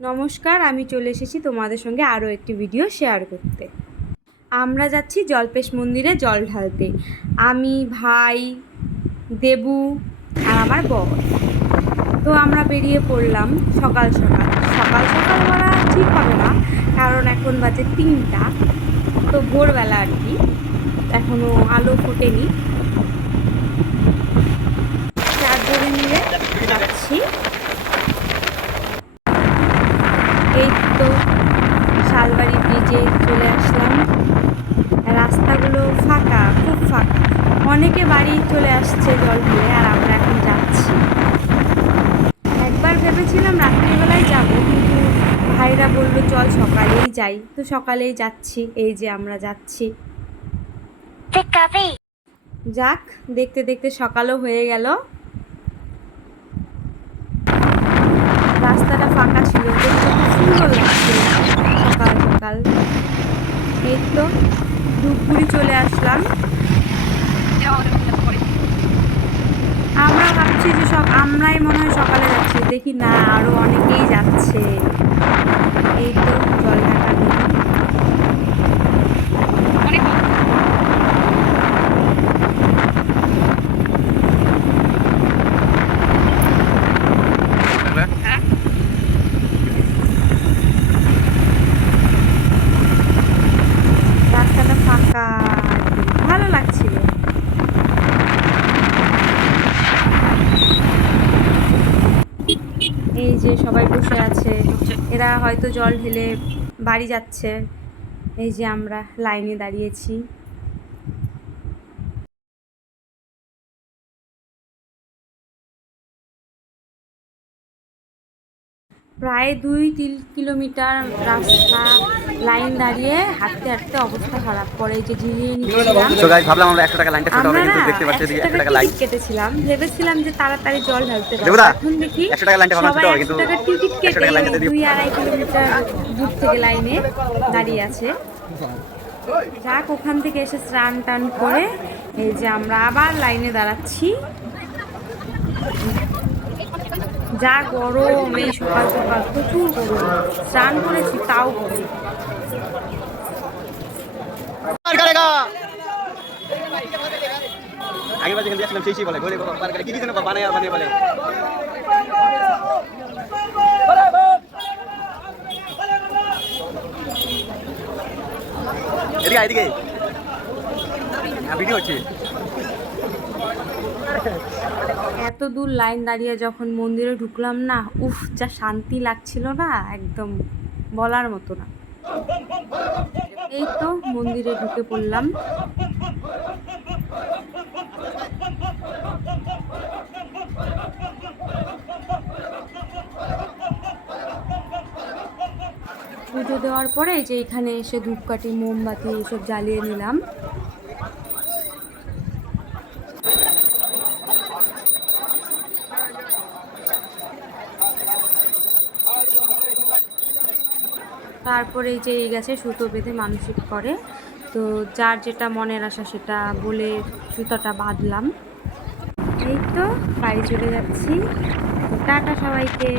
নমস্কার, আমি চলে এসেছি তোমাদের সঙ্গে আরও একটি ভিডিও শেয়ার করতে। আমরা যাচ্ছি জলপেশ মন্দিরে জল ঢালতে। আমি, ভাই, দেবু আর আমার বর। তো আমরা বেরিয়ে পড়লাম সকাল সকাল। সকাল সকাল বলা ঠিক হবে না, কারণ এখন বাজে তিনটা। তো ভোরবেলা আর কি এখনও আলো ফোটেনি। চারজনে মিলে যাচ্ছি। এই তো শালবাড়ি ব্রিজে চলে আসলাম। রাস্তাগুলো ফাঁকা খুব ফাঁকা। অনেকে বাড়ি চলে আসছে জল ঢেলে আর আমরা এখন যাচ্ছি। একবার ভেবেছিলাম রাত্রিবেলায় যাব কিন্তু ভাইরা বলল চল সকালেই যাই। তো সকালেই যাচ্ছি এই যে আমরা যাচ্ছি। যাক দেখতে দেখতে সকালও হয়ে গেল। রাস্তাটা ফাঁকা ছিল। সকাল। এই তো ধূপগুড়ি চলে আসলাম। আমরা ভাবছি যে সব আমরাই মনে হয় সকালে যাচ্ছি। দেখি না, আরও অনেকেই যাচ্ছে। এই তো জল ঢাকা নিয়ে রাস্তাটা ফাঁকা আর কি। ভালো লাগছিল এই যে সবাই বসে আছে এরা হয়তো জল ঢেলে বাড়ি যাচ্ছে। এই যে আমরা লাইনে দাঁড়িয়েছি। প্রায় দুই তিন কিলোমিটার রাস্তা লাইন দাঁড়িয়ে হাঁটতে হাঁটতে অবস্থা খারাপ। পরে যে ঝিলিয়ে নিচ্ছিলাম ভাবলাম আমরা টাকা লাইনটা হবে কিন্তু দেখতে পাচ্ছি এদিকে একশো একশো টাকা টাকা লাইন। টিকিট কেটেছিলাম ভেবেছিলাম যে তাড়াতাড়ি জল ঢালতে পারব। এখন দেখি টাকা লাইনটা সবাই হবে, কিন্তু টাকা টিকিট কেটে দুই আড়াই কিলোমিটার দূর থেকে লাইনে দাঁড়িয়ে আছে। যাক ওখান থেকে এসে স্নান টান করে এই যে আমরা আবার লাইনে দাঁড়াচ্ছি। যা গরম, এই সকাল সকাল প্রচুর গরম। স্নান করেছি, তাও গরম এদিকে এদিকে। হ্যাঁ ভিডিও হচ্ছে। এত দূর লাইন দাঁড়িয়ে যখন মন্দিরে ঢুকলাম না, উফ, যা শান্তি লাগছিল না, একদম বলার মতো না। এই তো মন্দিরে ঢুকে পড়লাম। পুজো দেওয়ার পরে যে এখানে এসে ধূপকাঠি, মোমবাতি, এসব জ্বালিয়ে নিলাম। তারপরে এই যে এই গাছে সুতো বেঁধে মানসিক করে, তো যার যেটা মনের আশা সেটা বলে সুতোটা বাঁধলাম। এই তো, বাড়ি চলে যাচ্ছি। টাটা সবাইকে।